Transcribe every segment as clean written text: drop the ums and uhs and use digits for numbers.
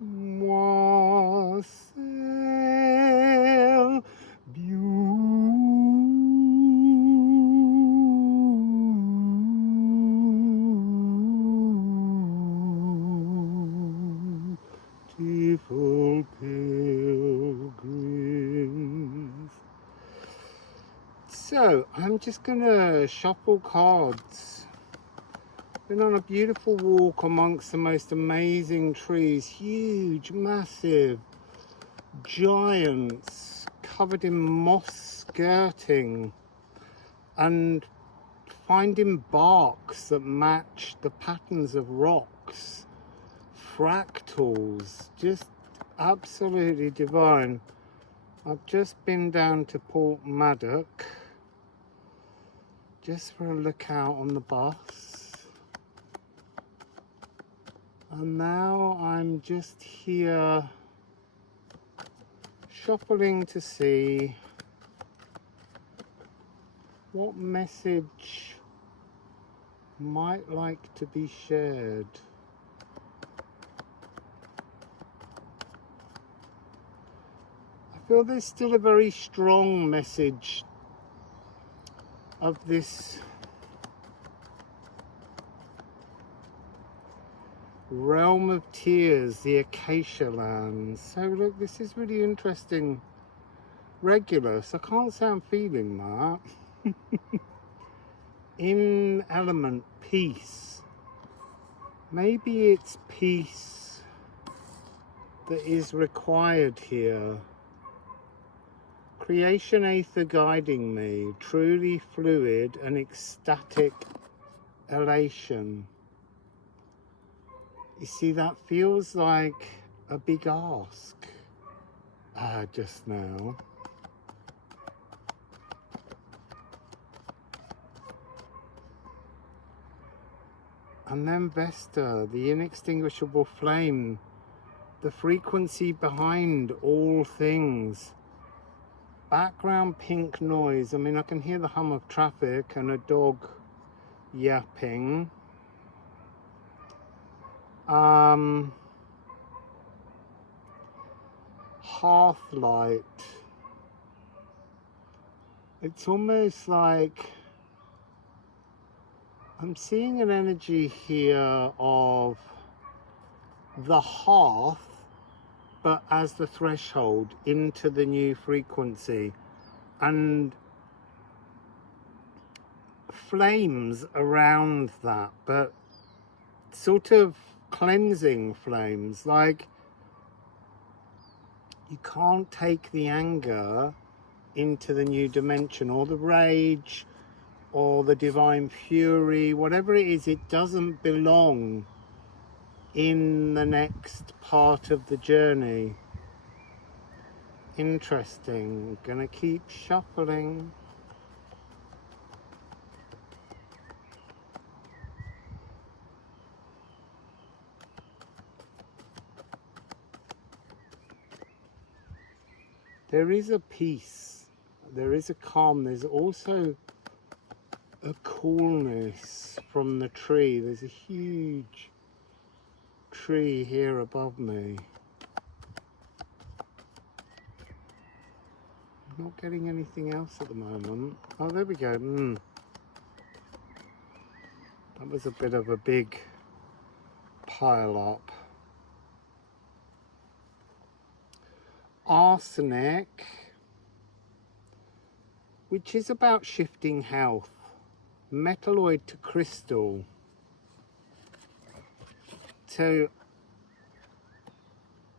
Wassail, beautiful pilgrims. So I'm just gonna shuffle cards. Been on a beautiful walk amongst the most amazing trees, huge, massive giants covered in moss skirting, and finding barks that match the patterns of rocks, fractals, just absolutely divine. I've just been down to Port Maddock just for a look out on the bus, and now I'm just here shuffling to see what message might like to be shared. I feel there's still a very strong message of this realm of tears, the acacia lands. So look, this is really interesting. Regulus, I can't say I'm feeling that. In element, peace. Maybe it's peace that is required here. Creation Aether guiding me, truly fluid and ecstatic elation. You see, that feels like a big ask just now. And then Vesta, the inextinguishable flame, the frequency behind all things. Background pink noise. I mean, I can hear the hum of traffic and a dog yapping. Hearth light. It's almost like I'm seeing an energy here of the hearth, but as the threshold into the new frequency, and flames around that, but sort of cleansing flames. Like, you can't take the anger into the new dimension, or the rage, or the divine fury, whatever it is, it doesn't belong in the next part of the journey. Interesting. Gonna keep shuffling. There is a peace, there is a calm, there's also a coolness from the tree. There's a huge tree here above me. I'm not getting anything else at the moment. Oh, there we go. That was a bit of a big pile up. Arsenic, which is about shifting health. Metalloid to crystal. So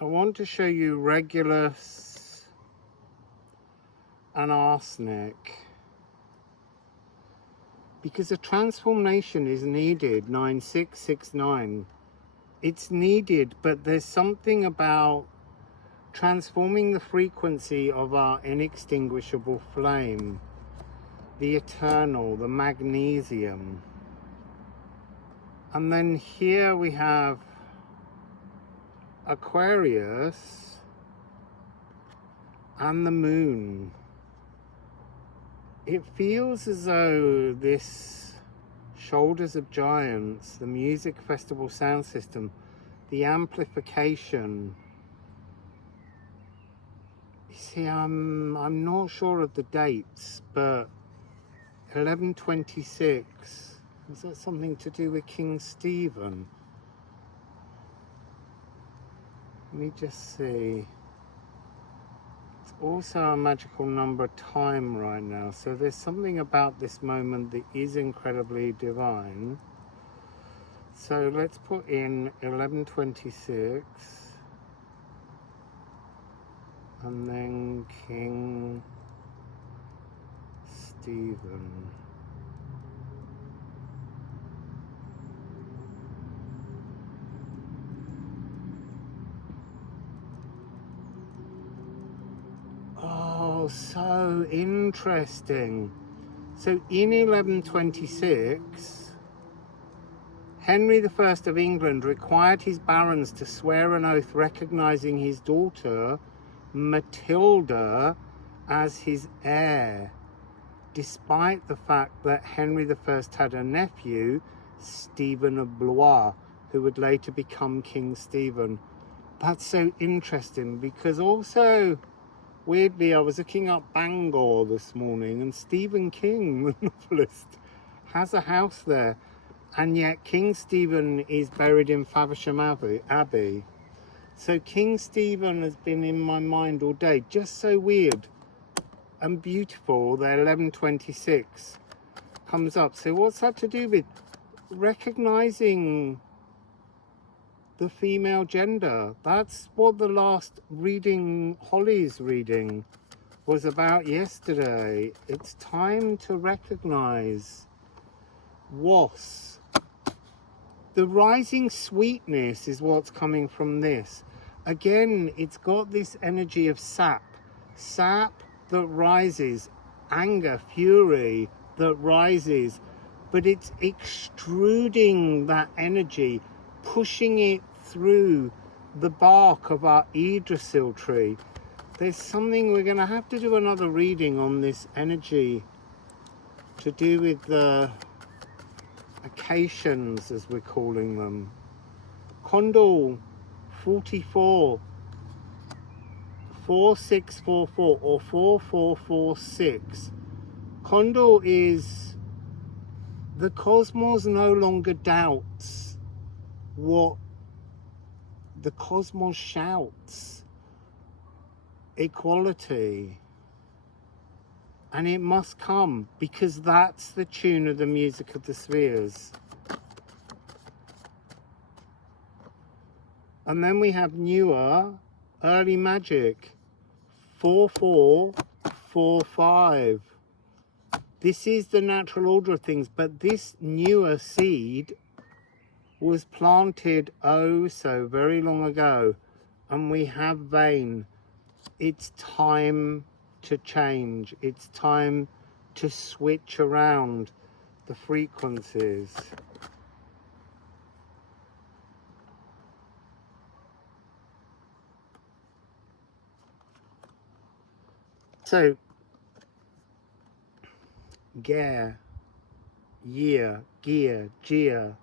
I want to show you Regulus and Arsenic, because a transformation is needed. 9669, it's needed, but there's something about transforming the frequency of our inextinguishable flame, the eternal, the magnesium. And then here we have Aquarius and the moon. It feels as though this Shoulders of Giants, the music festival sound system, the amplification. You see, I'm not sure of the dates, but 1126, is that something to do with King Stephen? Let me just see. It's also a magical number time right now, so there's something about this moment that is incredibly divine. So let's put in 1126 and then King Stephen. Oh, so interesting. So in 1126, Henry I of England required his barons to swear an oath recognising his daughter, Matilda, as his heir, despite the fact that Henry I had a nephew, Stephen of Blois, who would later become King Stephen. That's so interesting, because also, weirdly, I was looking up Bangor this morning, and Stephen King, the novelist, has a house there. And yet King Stephen is buried in Faversham Abbey. So King Stephen has been in my mind all day. Just so weird and beautiful that 1126 comes up. So what's that to do with recognizing the female gender? That's what the last reading, Holly's reading, was about yesterday. It's time to recognize Was. The rising sweetness is what's coming from this. Again, it's got this energy of sap that rises, anger, fury that rises, but it's extruding that energy, pushing it through the bark of our Yggdrasil tree. There's something, we're going to have to do another reading on this energy to do with the Acacians, as we're calling them. Condle 44 4644 or 4446. Condle is the cosmos no longer doubts what the cosmos shouts. Equality. And it must come, because that's the tune of the music of the spheres. And then we have newer, early magic, 4445. This is the natural order of things, but this newer seed was planted oh so very long ago. And we have vein. It's time to change. It's time to switch around the frequencies. So, Gear, year, gear, gear.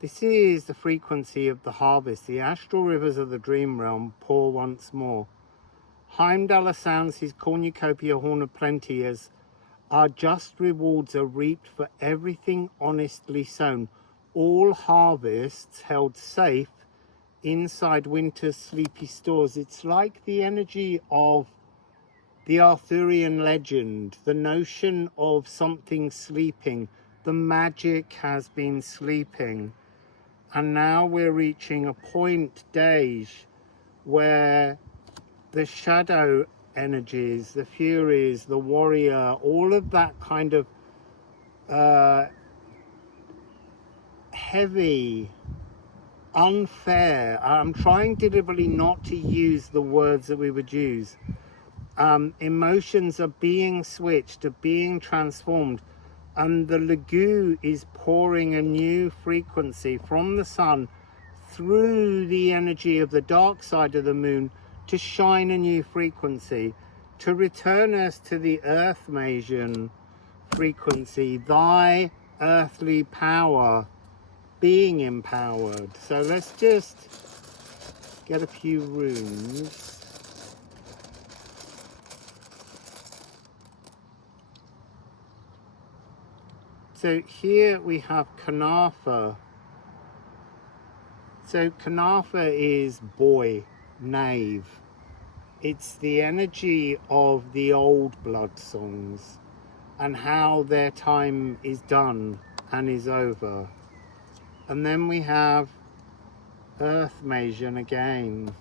This is the frequency of the harvest. The astral rivers of the dream realm pour once more. Heimdall sounds his cornucopia horn of plenty as our just rewards are reaped for everything honestly sown. All harvests held safe inside winter's sleepy stores. It's like the energy of the Arthurian legend, the notion of something sleeping. The magic has been sleeping. And now we're reaching a point, Dej, where the shadow energies, the furies, the warrior, all of that kind of heavy, unfair. I'm trying deliberately not to use the words that we would use. Emotions are being switched, are being transformed, and the Lagu is pouring a new frequency from the sun through the energy of the dark side of the moon to shine a new frequency, to return us to the earth Masion frequency. Thy earthly power being empowered. So let's just get a few runes. So here we have Canafa. So Canafa is boy, knave. It's the energy of the old blood songs and how their time is done and is over. And then we have Earth Masion again.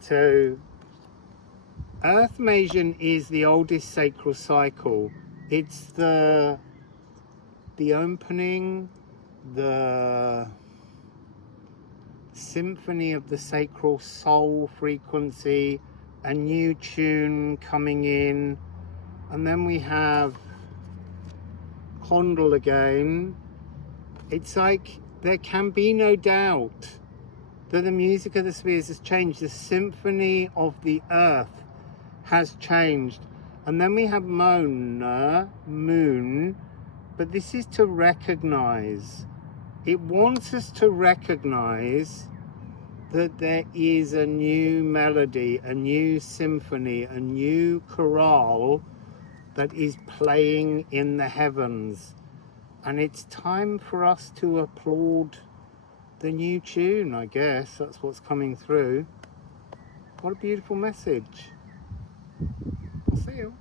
So Earth Masion is the oldest sacral cycle. It's the opening, the symphony of the sacral soul frequency, a new tune coming in. And then we have Condle again. It's like there can be no doubt that the music of the spheres has changed. The symphony of the earth has changed. And then we have moon, but this is to recognize. It wants us to recognize that there is a new melody, a new symphony, a new chorale that is playing in the heavens. And it's time for us to applaud the new tune, I guess. That's what's coming through. What a beautiful message. I'll see you.